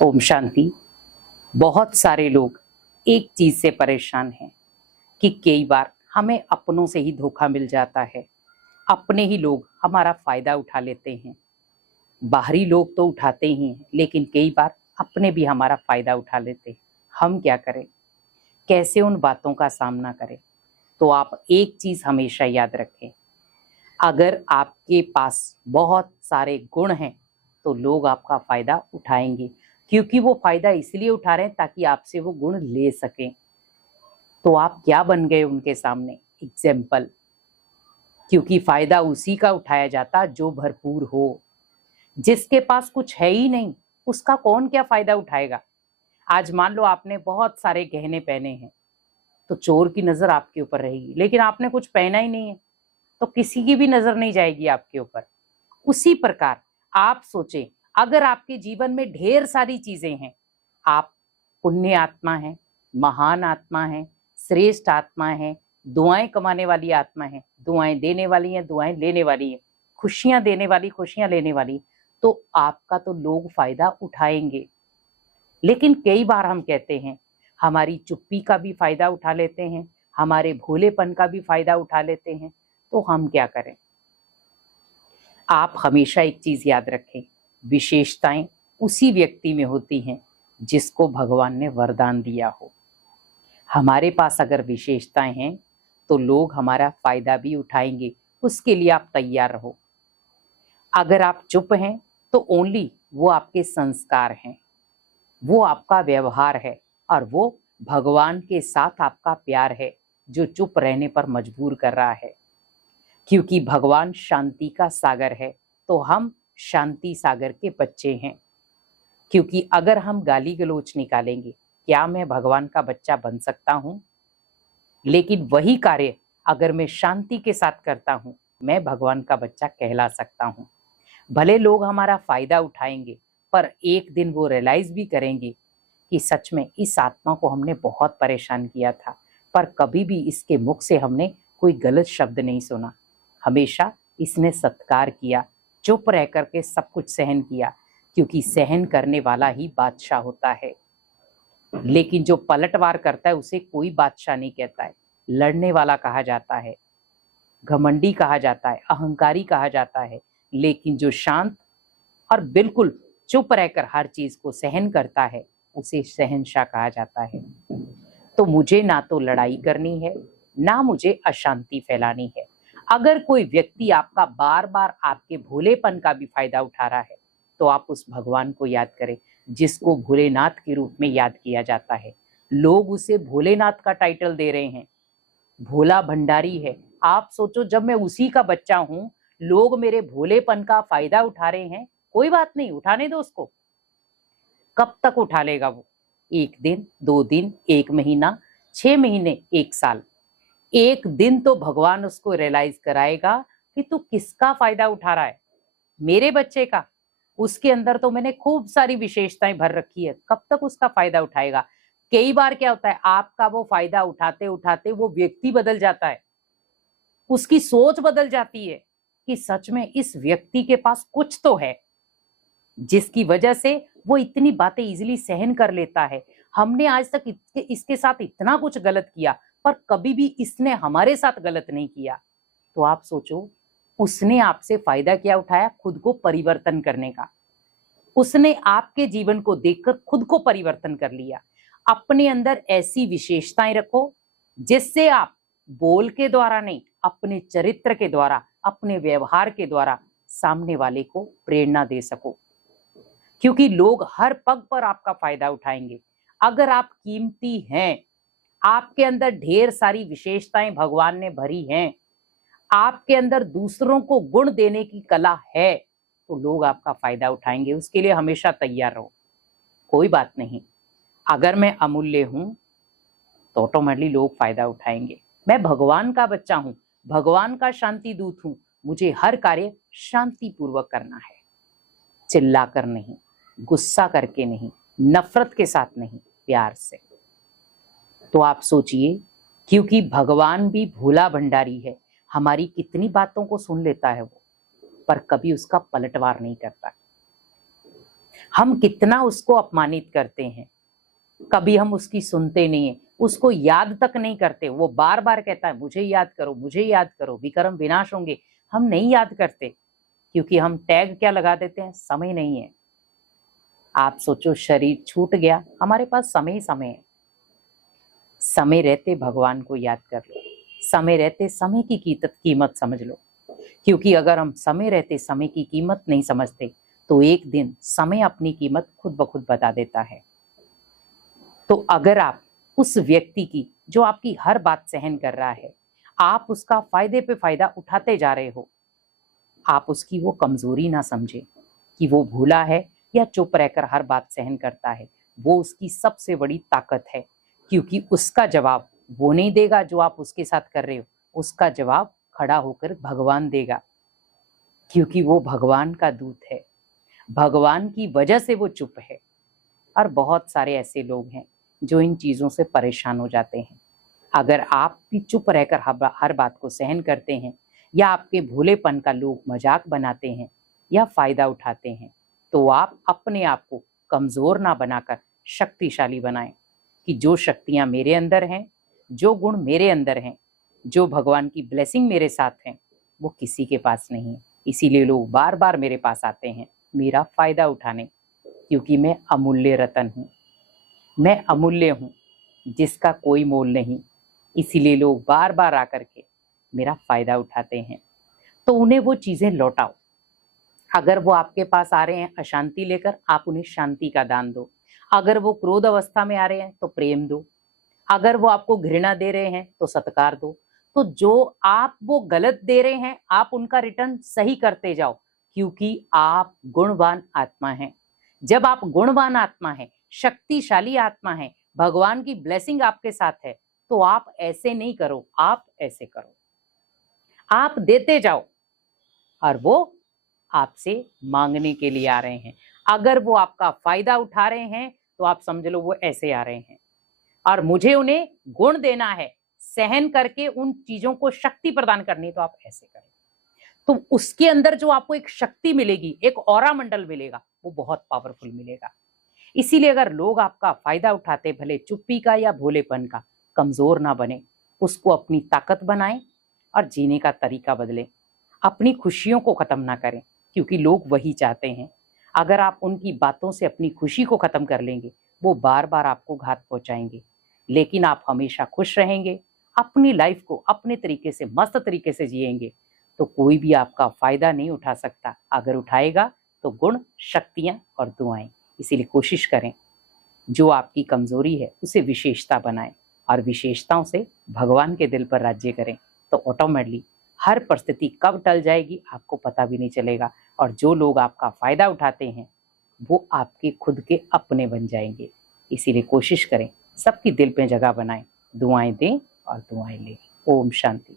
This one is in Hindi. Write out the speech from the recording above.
ओम शांति। बहुत सारे लोग एक चीज से परेशान हैं कि कई बार हमें अपनों से ही धोखा मिल जाता है। अपने ही लोग हमारा फायदा उठा लेते हैं। बाहरी लोग तो उठाते ही हैं, लेकिन कई बार अपने भी हमारा फायदा उठा लेते हैं। हम क्या करें, कैसे उन बातों का सामना करें? तो आप एक चीज हमेशा याद रखें, अगर आपके पास बहुत सारे गुण हैं तो लोग आपका फायदा उठाएंगे, क्योंकि वो फायदा इसलिए उठा रहे हैं ताकि आपसे वो गुण ले सकें। तो आप क्या बन गए उनके सामने? एग्जाम्पल। क्योंकि फायदा उसी का उठाया जाता जो भरपूर हो। जिसके पास कुछ है ही नहीं, उसका कौन क्या फायदा उठाएगा? आज मान लो आपने बहुत सारे गहने पहने हैं तो चोर की नजर आपके ऊपर रहेगी, लेकिन आपने कुछ पहना ही नहीं है तो किसी की भी नजर नहीं जाएगी आपके ऊपर। उसी प्रकार आप सोचें, अगर आपके जीवन में ढेर सारी चीजें हैं, आप पुण्य आत्मा हैं, महान आत्मा हैं, श्रेष्ठ आत्मा हैं, दुआएं कमाने वाली आत्मा है, दुआएं देने वाली हैं, दुआएं लेने वाली हैं, खुशियां देने वाली, खुशियां लेने वाली, तो आपका तो लोग फायदा उठाएंगे। लेकिन कई बार हम कहते हैं, हमारी चुप्पी का भी फायदा उठा लेते हैं, हमारे भोलेपन का भी फायदा उठा लेते हैं। तो हम क्या करें? आप हमेशा एक चीज याद रखें, विशेषताएं उसी व्यक्ति में होती हैं जिसको भगवान ने वरदान दिया हो। हमारे पास अगर विशेषताएं हैं तो लोग हमारा फायदा भी उठाएंगे, उसके लिए आप तैयार रहो। अगर आप चुप हैं तो ओनली वो आपके संस्कार हैं, वो आपका व्यवहार है, और वो भगवान के साथ आपका प्यार है जो चुप रहने पर मजबूर कर रहा है। क्योंकि भगवान शांति का सागर है तो हम शांति सागर के बच्चे हैं। क्योंकि अगर हम गाली गलौज निकालेंगे, क्या मैं भगवान का बच्चा बन सकता हूं? लेकिन वही कार्य अगर मैं शांति के साथ करता हूं, मैं भगवान का बच्चा कहला सकता हूं। भले लोग हमारा फायदा उठाएंगे, पर एक दिन वो रियलाइज भी करेंगे कि सच में इस आत्मा को हमने बहुत परेशान किया था, पर कभी भी इसके मुख से हमने कोई गलत शब्द नहीं सुना। हमेशा इसने सत्कार किया, चुप रह करके सब कुछ सहन किया, क्योंकि सहन करने वाला ही बादशाह होता है। लेकिन जो पलटवार करता है उसे कोई बादशाह नहीं कहता है, लड़ने वाला कहा जाता है, घमंडी कहा जाता है, अहंकारी कहा जाता है। लेकिन जो शांत और बिल्कुल चुप रहकर हर चीज को सहन करता है, उसे शहंशाह कहा जाता है। तो मुझे ना तो लड़ाई करनी है, ना मुझे अशांति फैलानी है। अगर कोई व्यक्ति आपका बार बार आपके भोलेपन का भी फायदा उठा रहा है, तो आप उस भगवान को याद करें जिसको भोलेनाथ के रूप में याद किया जाता है। लोग उसे भोलेनाथ का टाइटल दे रहे हैं, भोला भंडारी है। आप सोचो, जब मैं उसी का बच्चा हूं, लोग मेरे भोलेपन का फायदा उठा रहे हैं, कोई बात नहीं, उठाने दो उसको। कब तक उठा लेगा वो? एक दिन, 2 दिन, 1 महीना, 6 महीने, 1 साल। एक दिन तो भगवान उसको रियलाइज कराएगा कि तू किसका फायदा उठा रहा है, मेरे बच्चे का। उसके अंदर तो मैंने खूब सारी विशेषताएं भर रखी है, कब तक उसका फायदा उठाएगा? कई बार क्या होता है, आपका वो फायदा उठाते उठाते वो व्यक्ति बदल जाता है, उसकी सोच बदल जाती है कि सच में इस व्यक्ति के पास कुछ तो है जिसकी वजह से वो इतनी बातें इजीली सहन कर लेता है। हमने आज तक इसके साथ इतना कुछ गलत किया, पर कभी भी इसने हमारे साथ गलत नहीं किया। तो आप सोचो, उसने आपसे फायदा क्या उठाया? खुद को परिवर्तन करने का। उसने आपके जीवन को देखकर खुद को परिवर्तन कर लिया। अपने अंदर ऐसी विशेषताएं रखो जिससे आप बोल के द्वारा नहीं, अपने चरित्र के द्वारा, अपने व्यवहार के द्वारा सामने वाले को प्रेरणा दे सको। क्योंकि लोग हर पग पर आपका फायदा उठाएंगे। अगर आप कीमती हैं, आपके अंदर ढेर सारी विशेषताएं भगवान ने भरी हैं, आपके अंदर दूसरों को गुण देने की कला है, तो लोग आपका फायदा उठाएंगे। उसके लिए हमेशा तैयार रहो। कोई बात नहीं, अगर मैं अमूल्य हूं तो ऑटोमेटिकली लोग फायदा उठाएंगे। मैं भगवान का बच्चा हूं, भगवान का शांति दूत हूं, मुझे हर कार्य शांति पूर्वक करना है, चिल्लाकर नहीं, गुस्सा करके नहीं, नफरत के साथ नहीं, प्यार से। तो आप सोचिए, क्योंकि भगवान भी भोला भंडारी है, हमारी कितनी बातों को सुन लेता है वो, पर कभी उसका पलटवार नहीं करता। हम कितना उसको अपमानित करते हैं, कभी हम उसकी सुनते नहीं है, उसको याद तक नहीं करते। वो बार बार कहता है मुझे याद करो, मुझे याद करो, विक्रम विनाश होंगे। हम नहीं याद करते क्योंकि हम टैग क्या लगा देते हैं, समय नहीं है। आप सोचो, शरीर छूट गया, हमारे पास समय ही समय है। समय रहते भगवान को याद कर लो, समय रहते समय की कीमत समझ लो। क्योंकि अगर हम समय रहते समय की कीमत नहीं समझते तो एक दिन समय अपनी कीमत खुद ब खुद बता देता है। तो अगर आप उस व्यक्ति की, जो आपकी हर बात सहन कर रहा है, आप उसका फायदे पे फायदा उठाते जा रहे हो, आप उसकी वो कमजोरी ना समझे कि वो भूला है या चुप रहकर हर बात सहन करता है। वो उसकी सबसे बड़ी ताकत है, क्योंकि उसका जवाब वो नहीं देगा जो आप उसके साथ कर रहे हो, उसका जवाब खड़ा होकर भगवान देगा, क्योंकि वो भगवान का दूत है। भगवान की वजह से वो चुप है। और बहुत सारे ऐसे लोग हैं जो इन चीजों से परेशान हो जाते हैं। अगर आप भी चुप रहकर हर बात को सहन करते हैं, या आपके भोलेपन का लोग मजाक बनाते हैं या फायदा उठाते हैं, तो आप अपने आप को कमजोर ना बनाकर शक्तिशाली बनाएं कि जो शक्तियां मेरे अंदर हैं, जो गुण मेरे अंदर हैं, जो भगवान की ब्लेसिंग मेरे साथ हैं, वो किसी के पास नहीं है। इसीलिए लोग बार बार मेरे पास आते हैं मेरा फायदा उठाने, क्योंकि मैं अमूल्य रतन हूँ, मैं अमूल्य हूँ जिसका कोई मोल नहीं। इसीलिए लोग बार बार आकर के मेरा फायदा उठाते हैं। तो उन्हें वो चीजें लौटाओ। अगर वो आपके पास आ रहे हैं अशांति लेकर, आप उन्हें शांति का दान दो। अगर वो क्रोध अवस्था में आ रहे हैं तो प्रेम दो। अगर वो आपको घृणा दे रहे हैं तो सत्कार दो। तो जो आप वो गलत दे रहे हैं, आप उनका रिटर्न सही करते जाओ, क्योंकि आप गुणवान आत्मा हैं। जब आप गुणवान आत्मा हैं, शक्तिशाली आत्मा हैं, भगवान की ब्लेसिंग आपके साथ है, तो आप ऐसे नहीं करो, आप ऐसे करो, आप देते जाओ, और वो आपसे मांगने के लिए आ रहे हैं। अगर वो आपका फायदा उठा रहे हैं तो आप समझ लो वो ऐसे आ रहे हैं, और मुझे उन्हें गुण देना है, सहन करके उन चीजों को शक्ति प्रदान करनी, तो आप ऐसे करें। तो उसके अंदर जो आपको एक शक्ति मिलेगी, एक ऑरा मंडल मिलेगा, वो बहुत पावरफुल मिलेगा। इसीलिए अगर लोग आपका फायदा उठाते, भले चुप्पी का या भोलेपन का, कमजोर ना बने, उसको अपनी ताकत बनाएं और जीने का तरीका बदलें। अपनी खुशियों को खत्म ना करें, क्योंकि लोग वही चाहते हैं। अगर आप उनकी बातों से अपनी खुशी को खत्म कर लेंगे, वो बार बार आपको घात पहुंचाएंगे। लेकिन आप हमेशा खुश रहेंगे, अपनी लाइफ को अपने तरीके से, मस्त तरीके से जिएंगे, तो कोई भी आपका फायदा नहीं उठा सकता। अगर उठाएगा तो गुण, शक्तियां और दुआएं। इसीलिए कोशिश करें, जो आपकी कमजोरी है उसे विशेषता बनाएं, और विशेषताओं से भगवान के दिल पर राज्य करें। तो ऑटोमेटिकली हर परिस्थिति कब टल जाएगी आपको पता भी नहीं चलेगा, और जो लोग आपका फायदा उठाते हैं वो आपके खुद के अपने बन जाएंगे। इसीलिए कोशिश करें, सबकी दिल पे जगह बनाएं, दुआएं दें और दुआएं लें। ओम शांति।